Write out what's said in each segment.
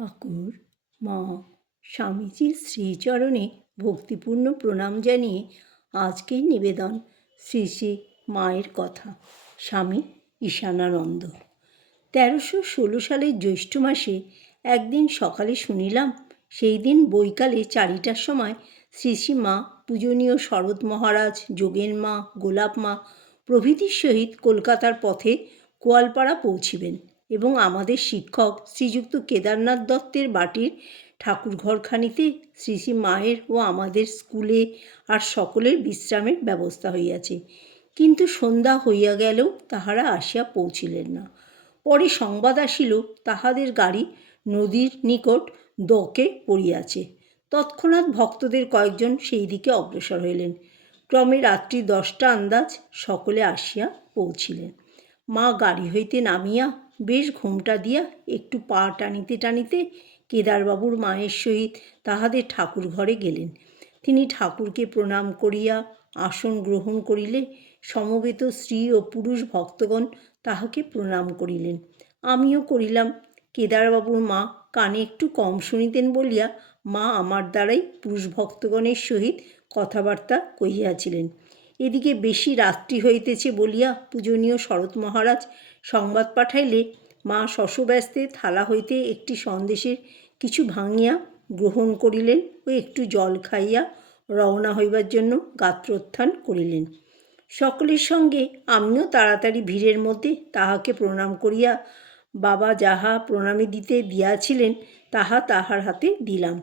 ঠাকুর, মা, স্বামীজির শ্রীচরণে ভক্তিপূর্ণ প্রণাম জানিয়ে আজকের নিবেদন শ্রী শ্রী মায়ের কথা। স্বামী ঈশানানন্দ। 1316 সালের জ্যৈষ্ঠ মাসে একদিন সকালে শুনিলাম, সেই দিন বৈকালে 4টার সময় শ্রী শ্রী মা পূজনীয় শরৎ মহারাজ, যোগেন মা, গোলাপ মা প্রভৃতির সহিত কলকাতার পথে কোয়ালপাড়া পৌঁছিবেন এবং আমাদের শিক্ষক শ্রীযুক্ত কেদারনাথ দত্তের বাটির ঠাকুরঘরখানিতে শ্রী শ্রী মায়ের ও আমাদের স্কুলে আর সকলের বিশ্রামের ব্যবস্থা হইয়াছে। কিন্তু সন্ধ্যা হইয়া গেলেও তাহারা আসিয়া পৌঁছিলেন না। পরে সংবাদ আসিল, তাহাদের গাড়ি নদীর নিকট দকে পড়িয়াছে। তৎক্ষণাৎ ভক্তদের কয়েকজন সেই দিকে অগ্রসর হইলেন। ক্রমে রাত্রি 10টা আন্দাজ সকলে আসিয়া পৌঁছিলেন। মা গাড়ি হইতে নামিয়া বেশ ঘোমটা দিয়া একটু পা টানিতে টানিতে কেদারবাবুর মায়ের সহিত তাহাদের ঠাকুর ঘরে গেলেন। তিনি ঠাকুরকে প্রণাম করিয়া আসন গ্রহণ করিলে সমবেত স্ত্রী ও পুরুষ ভক্তগণ তাহাকে প্রণাম করিলেন। আমিও করিলাম। কেদারবাবুর মা কানে একটু কম শুনিতেন বলিয়া মা আমার দ্বারাই পুরুষ ভক্তগণের সহিত কথাবার্তা কহিয়াছিলেন। এদিকে বেশি রাত্রি হইতেছে বলিয়া পূজনীয় শরৎ মহারাজ সংবাদ পাঠাইলে মা শশব্যস্তে থালা হইতে একটি সন্দেশের কিছু ভাঙিয়া গ্রহণ করিলেন ও একটু জল খাইয়া রওনা হইবার জন্য গাত্রোত্থান করিলেন। সকলের সঙ্গে আমিও তাড়াতাড়ি ভিড়ের মধ্যে তাহাকে প্রণাম করিয়া বাবা যাহা প্রণামী দিতে দিয়াছিলেন তাহা তাহার হাতে দিলাম।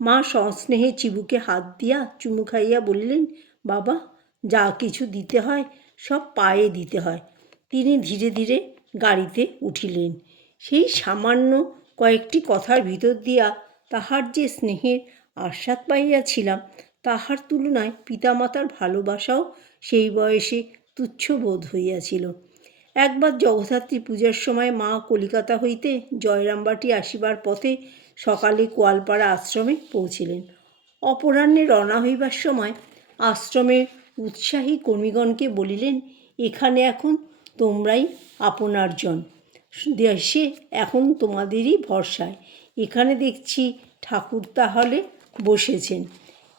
মা সস্নেহে চিবুকে হাত দিয়া চুমু খাইয়া বলিলেন, বাবা, যা কিছু দিতে হয় সব পায়ে দিতে হয়। তিনি ধীরে ধীরে গাড়িতে উঠিলেন। সেই সামান্য কয়েকটি কথার ভিতর দিয়া তাহার যে স্নেহের আস্বাদ পাইয়াছিলাম, তাহার তুলনায় পিতামাতার ভালোবাসাও সেই বয়সে তুচ্ছ বোধ হইয়াছিল। একবার জগদ্ধাত্রী পূজার সময় মা কলিকাতা হইতে জয়রামবাটি আসিবার পথে সকালে কোয়ালপাড়া আশ্রমে পৌঁছিলেন। অপরাহ্নে রওনা হইবার সময় আশ্রমের উৎসাহী কর্মীগণকে বলিলেন, এখানে এখন তোমরাই আপনারজন, দেশে এখন তোমাদেরই ভরসায়। এখানে দেখছি ঠাকুর তাহলে বসেছেন।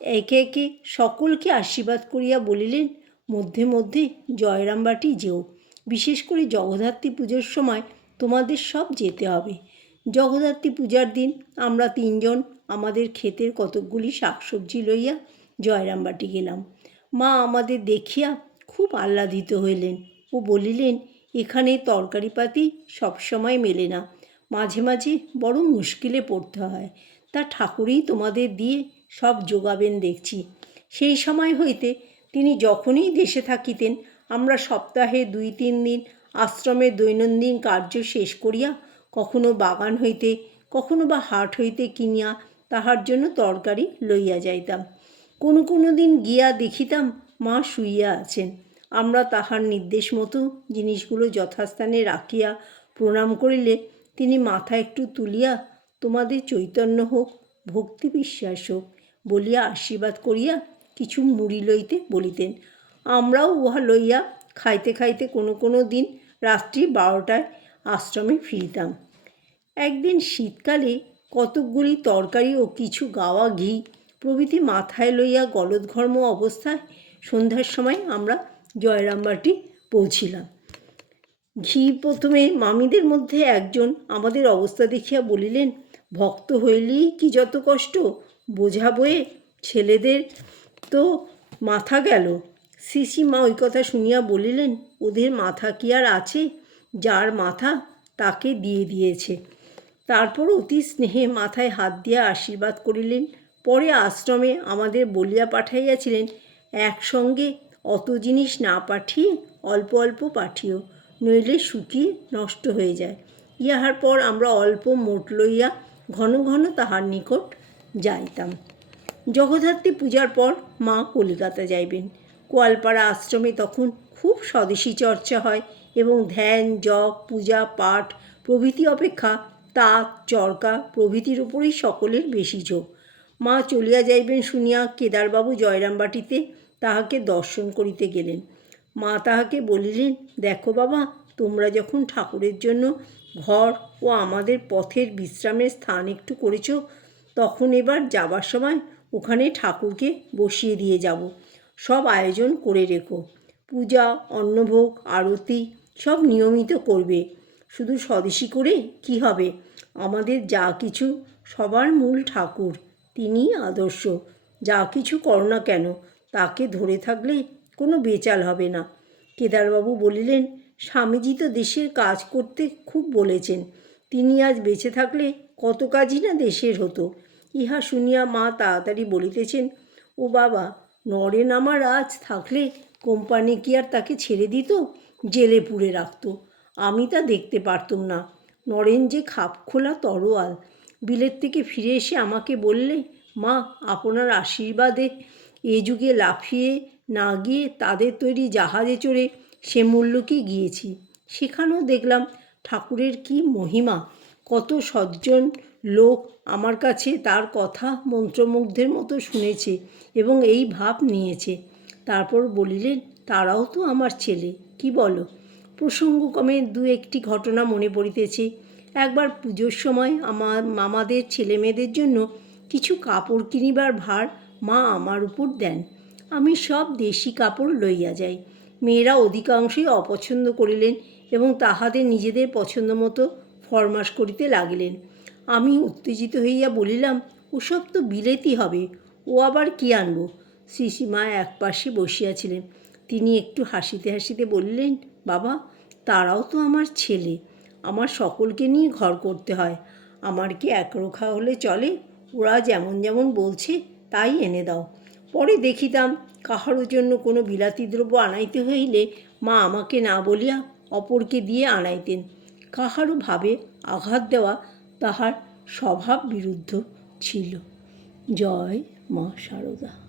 একে একে সকলকে আশীর্বাদ করিয়া বলিলেন, মধ্যে মধ্যে জয়রামবাটি যেও, বিশেষ করে জগদ্ধাত্রী পুজোর সময় তোমাদের সব যেতে হবে। জগদ্ধাত্রী পূজার দিন আমরা 3জন আমাদের ক্ষেতের কতকগুলি শাকসবজি লইয়া জয়রামবাটি গেলাম। মা আমাদের দেখিয়া খুব আহ্লাদিত হইলেন ও বলিলেন, এখানে তরকারিপাতি সবসময় মেলে না, মাঝে মাঝে বড় মুশকিলে পড়তে হয়, তা ঠাকুরই তোমাদের দিয়ে সব যোগাবেন দেখছি। সেই সময় হইতে তিনি যখনই দেশে থাকিতেন আমরা সপ্তাহে 2-3 দিন আশ্রমের দৈনন্দিন কার্য শেষ করিয়া কখনো বাগান হইতে কখনো বা হাট হইতে কিনিয়া তাহার জন্য তরকারি লইয়া যাইতাম। কোনো কোনো দিন গিয়া দেখিতাম মা শুইয়া আছেন। আমরা তাহার নির্দেশ মতো জিনিসগুলো যথাস্থানে রাখিয়া প্রণাম করিলে তিনি মাথা একটু তুলিয়া তোমাদের চৈতন্য হোক, ভক্তি বিশ্বাস হোক বলিয়া আশীর্বাদ করিয়া কিছু মুড়ি লইতে বলিতেন। আমরাও উহা লইয়া খাইতে খাইতে কোনো কোনো দিন রাত্রি 12টায় আশ্রমে ফিরিতাম। একদিন শীতকালে কতকগুলি তরকারি ও কিছু গাওয়া ঘি প্রভৃতি মাথায় লইয়া গলদঘর্ম অবস্থায় সন্ধ্যার সময় আমরা জয়রামবাটি পৌঁছিলাম। ঘি প্রথমে মামিদের মধ্যে একজন আমাদের অবস্থা দেখিয়া বলিলেন, ভক্ত হইলেই কি যত কষ্ট, বোঝা বয়ে ছেলেদের তো মাথা গেল। শ্রী মা ওই কথা শুনিয়া বলিলেন, ওদের মাথা কি আর আছে, যার মাথা তাকে দিয়ে দিয়েছে। তারপর অতি স্নেহে মাথায় হাত দিয়া আশীর্বাদ করিলেন। পরে আশ্রমে আমাদের বলিয়া পাঠাইয়াছিলেন, একসঙ্গে অত জিনিস না পাঠিয়ে অল্প অল্প পাঠিও, নইলে শুকিয়ে নষ্ট হয়ে যায়। ইহার পর আমরা অল্প মোট লইয়া ঘন ঘন তাহার নিকট যাইতাম। জগদ্ধাত্রী পূজার পর মা কলিকাতা যাইবেন। কোয়ালপাড়া আশ্রমে তখন খুব স্বদেশী চর্চা হয় এবং ধ্যান, জপ, পূজা পাঠ প্রভৃতি অপেক্ষা তাঁত, চরকা প্রভৃতির উপরেই সকলের বেশি ঝোঁক। মা চলিয়া যাইবেন শুনিয়া কেদারবাবু জয়রামবাটিতে তাহাকে দর্শন করিতে গেলেন। মা তাহাকে বলিলেন, দেখো বাবা, তোমরা যখন ঠাকুরের জন্য ঘর ও আমাদের পথের বিশ্রামের স্থান একটু করেছ, তখন এবার যাবার সময় ওখানে ঠাকুরকে বসিয়ে দিয়ে যাব। সব আয়োজন করে রেখো। পূজা, অন্নভোগ, আরতি সব নিয়মিত করবে। শুধু স্বদেশী করে কি হবে? আমাদের যা কিছু সবার মূল ঠাকুর, তিনিই আদর্শ। যা কিছু করো না কেন তাকে ধরে থাকলে কোনো বেচাল হবে না। কেদারবাবু বলিলেন, স্বামীজি তো দেশের কাজ করতে খুব বলেছেন। তিনি আজ বেঁচে থাকলে কত কাজই না দেশের হতো। ইহা শুনিয়া মা তাড়াতাড়ি বলিতেছেন, ও বাবা, নরেন আমার আজ থাকলে কোম্পানি কি আর তাকে ছেড়ে দিত? জেলে পুরে রাখত? আমি তা দেখতে পারতুম না। নরেন যে খাপখোলা তরোয়াল। বিলেত থেকে ফিরে এসে আমাকে বললে, মা, আপনার আশীর্বাদে এ যুগে লাফিয়ে না গিয়ে তাদের তৈরি জাহাজে চড়ে সে মুল্লুকে গিয়েছি। সেখানেও দেখলাম ঠাকুরের কি মহিমা। কত সজ্জন লোক আমার কাছে তার কথা মন্ত্রমুগ্ধের মতো শুনেছে এবং এই ভাব নিয়েছে। তারপর বলিলেন, তারাও তো আমার ছেলে, কি বলো? প্রসঙ্গক্রমে দু একটি ঘটনা মনে পড়িতেছে। একবার পুজোর সময় আমার মামাদের ছেলেমেয়েদের জন্য কিছু কাপড় কিনিবার ভার মা আমার উপর দেন। আমি সব দেশি কাপড় লইয়া যাই। মেয়েরা অধিকাংশই অপছন্দ করিলেন এবং তাহাদের নিজেদের পছন্দ মতো ফরমাস করিতে লাগিলেন। আমি উত্তেজিত হইয়া বলিলাম, ওসব তো বিলেতি হবে, ও আবার কি আনব? শ্রীশ্রীমা এক পাশে বসিয়াছিলেন। তিনি একটু হাসিতে হাসিতে বললেন, বাবা, তারাও তো আমার ছেলে। আমার সকলকে নিয়ে ঘর করতে হয়। আমার কি একরোখা হলে চলে? ওরা যেমন যেমন বলছে তাই এনে দাও। পরে দেখিতাম কাহারও জন্য কোনো বিলাতি দ্রব্য আনাইতে হইলে মা আমাকে না বলিয়া অপরকে দিয়ে আনাইতেন। কাহারও ভাবে আঘাত দেওয়া তাহার স্বভাব বিরুদ্ধ ছিল। জয় মা শারদা।